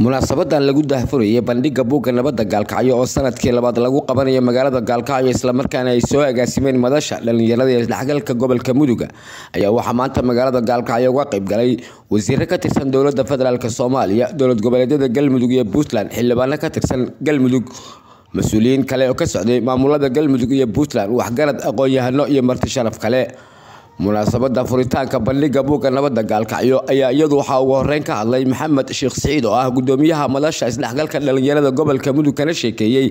munaasabadan lagu daahfurayay bandhiga buugga nabadda Gaalkacyo oo sanadkii labaad lagu qabanayo magaalada Gaalkacyo isla markaana ay soo agaasimeen madasha dhalinyarada ee isdhexgalka gobolka Mudug ayaa waxa maanta magaalada Gaalkacyo uga qayb galay wasiirro ka tirsan dowladda federaalka Soomaaliya, dowlad goboleedyada Galmudug iyo Puntland, xildhibaano ka tirsan Galmudug, mas'uuliyiin kale oo ka socday maamulada Galmudug iyo Puntland, waxgarad aqoon-yahano iyo marti sharaf kale. munaasabada furitaanka bandhiga buugga nabadda Gaalkacyo ayaa iyadu waxa ugu horeyn ka hadlay Maxamed Sheekh Saciid oo ah gudoomiyaha madasha isdhexgalka dhalinyarada gobolka Mudug kana sheekeeyay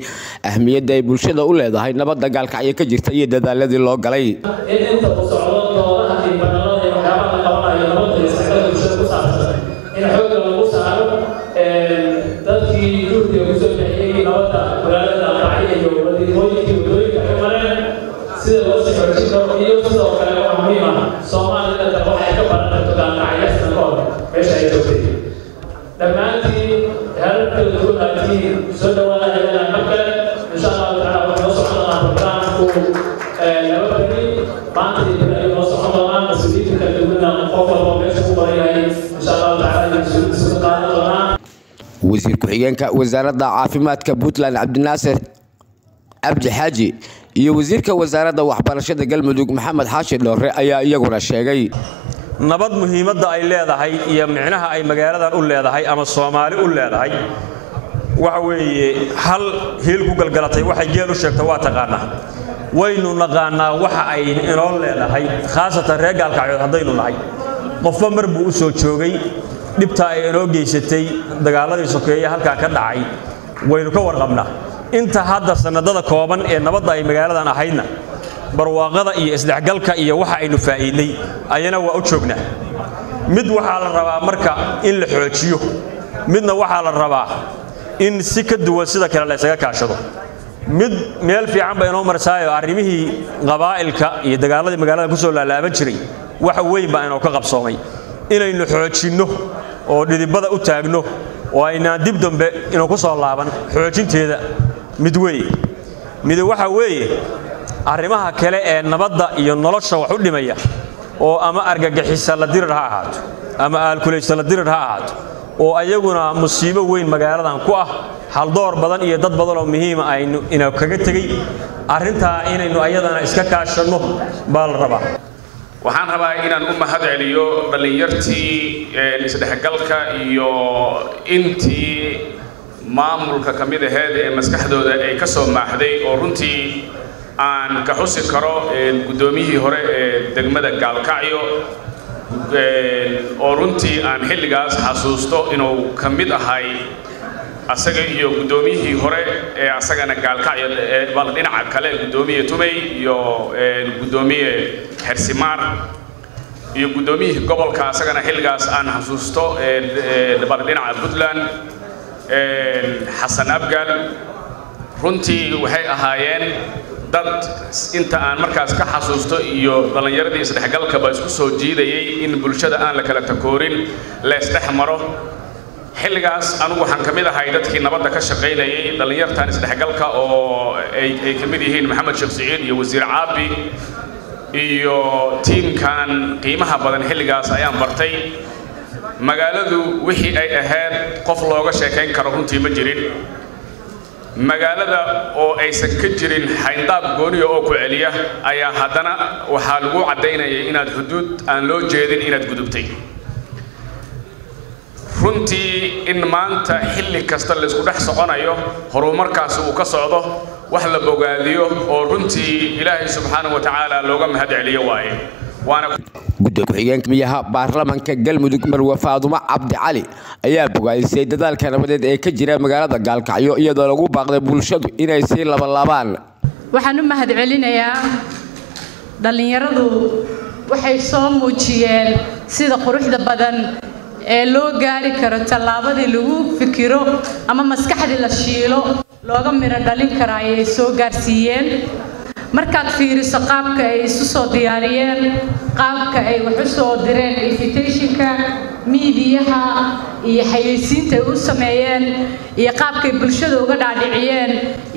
ahmiyadda ay bulshada u leedahay nabadda Gaalkacyo ka jirta iyo dadaaladii loo galay. wasiir ku-xigeenka wasaaradda caafimaadka Puntland Cabdinaasir Cabdi Xaaji iyo wasiirka wasaaradda waxbarashada Galmudug Maxamed Xaashi Dhoore ayaa iyaguna sheegay nabad muhiimadda ay leedahay iyo micnaha ay magaaladan u leedahay ama Soomaali u leedahay waxa weeye hal heel ku galgalatay waxay geel u sheegtay waa taqaanaa waynu naqaanaa waxa ay inoo leedahay khaasatan reer Gaalkacyo hadaynu nahay qofba mar buu u soo joogay dhibta ay inoo geysatay dagaaladii sokeeye halka ka dhacay waynu ka warqabnaa inta hadda sanadada kooban ee nabadda ay magaaladan ahaydna barwaaqada iyo isdhexgalka iyo waxa aynu faa'iiday ayana waa u joognaa mid waxa la rabaa marka in la xoojiyo midna waxa la rabaa in si ka duwan sida kale la isaga kaashado mid meel fiican ba inoo marsaayo arrimihii qabaa'ilka iyo dagaaladii magaalada ku soo laalaaban jiray waxa weyn baa inoo ka qabsoomay inaynu xoojino oo dhidibada u taagno oo ayna dib dambe inuu ku soo laaban xoojinteeda mid waxa weeye arrimaha kale ee nabadda iyo nolosha wax u dhimaya oo ama argagixisa la dirir ha ahaato ama aalkulaysta la dirir ha ahaato oo ayaguna musiibo weyn magaaladan ku ah hal door badan iyo dad badan oo muhiim ah aynu inaa kaga tagay arrinta inaynu ayadana iska kaashano baa la rabaa. waxaan rabaa inaan u mahad celiyo dhalinyartii isdhexgalka iyo intii maamulka kamid ahayd ee maskaxdooda ay ka soo maaxday oo runtii aan ka xusi karo gudoomiyihii hore ee degmada Gaalkacyo oo runtii aan xilligaas xasuusto inuu kamid ahay asaga iyo gudoomiyihii hore ee asagana Gaalkacyo bal dhinaca kale gudoomiye Tumay iyo gudoomiye Xirsimaar iyo gudoomiyihii gobolka asagana xilligaas aan xasuusto bal dhinaca Puntland Xasan Abgal runtii waxay ahaayeen dad inta aan markaas ka xasuusto iyo dhalinyaradii isdhexgalka ba isku soo jiidayay in bulshada aan la kala takoorin la isdhexmaro xilligaas anigu waxaan kamid ahay dadkii nabadda ka shaqeynayay dhalinyartan isdhexgalka oo ay kamid yihiin Maxamed Sheekh Saciid iyo wasiir Caabi iyo teamkan qiimaha badan xilligaas ayaan bartay magaaladu wixii ay ahayd qof looga sheekayn karo runtii ma jirin magaalada oo aysan ka jirin xayndaab gooniyo oo ku celiya ayaa haddana waxaa lagu cadeynayay inaad xuduud aan loo jeedin inaad gudubtay runtii in maanta xilli kasta la isku dhex soconayo horumarkaas uu ka socdo wax la bogaadiyo oo runtii Ilaahay subhanahu wa ta'ala looga mahad celiyo waaye waana gudoomiyaha baarlamaanka Galmudug Marwa Faadumo Cabdi Cali ayaa bogaadisay dadaalka nabadeed ee ka jira magaalada Gaalkacyo iyadoo lagu baaqday bulshadu inay si laban waxaan u mahad celinayaa dhalinyaradu waxay soo muujiyeen sida quruxda badan ee loo gaari karo talaabadii lagu fikiro ama maskaxdii la shiilo looga miro dhalin karaa ay soo gaarsiiyeen markaad fiiriso qaabka ay isu soo diyaariyeen qaabka ay wax u soo direen invitationka miidiyaha iyo xayeysiinta ay u sameeyeen iyo qaabkay bulshada uga dhaadhiciyeen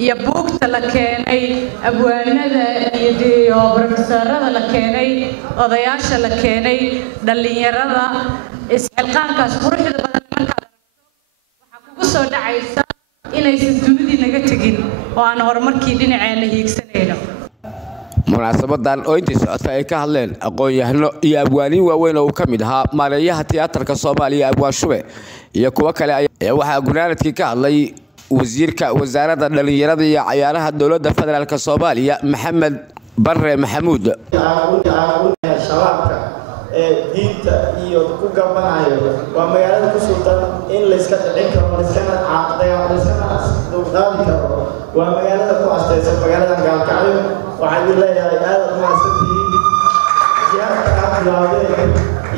iyo buugta la keenay abwaanada iyo professorada la keenay odayaasha la keenay dhalinyarada isxilqaankaas quruxda badan markaad aragto waxa ku soo dhacaysa inaysan dunidii naga tegin oo aan horumarkii dhinaceena hiigsanayno. munaasabadan oo intii socotay ay ka hadleen aqoon-yahano iyo abwaaniin waaweyn oo ka mid ahaa maareeyaha tiyaatarka Soomaaliya Abwaan Shube iyo kuwa kale ayaa waxaa gunaanadkii ka hadlay wasiirka wasaaradda dhalinyarada iyo cayaaraha dowladda federaalka Soomaaliya Maxamed Barre Maxamuud. shabaabka diinta iyo ku gabanayo waa magaalada ku sultan in la iska dhicin karo la iska caaqdayo la iska dulqaadi karo waa magaalada ku astaysan magaalada Gaalkacyo waxaan leeyahay aad u mahadsantihiin jihaadka bilaabay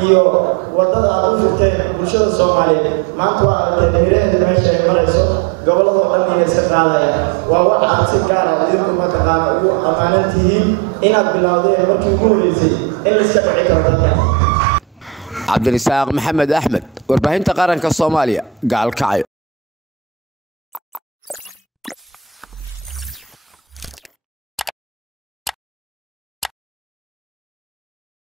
iyo wadada aad u furteen bulshada Soomaaliyeed maanta waa aragtay mireeda meesha ay marayso gobolada oo dhan inay iska qaadayaan waa wax aad si gaar ah idinku ma taqaan ugu amaanantihiin inaad bilaawdeen markii ugu horeysay in la iska dhici karo dadka. Cabdirasaaq Maxamed Axmed warbaahinta qaranka Soomaaliya Gaalkacyo.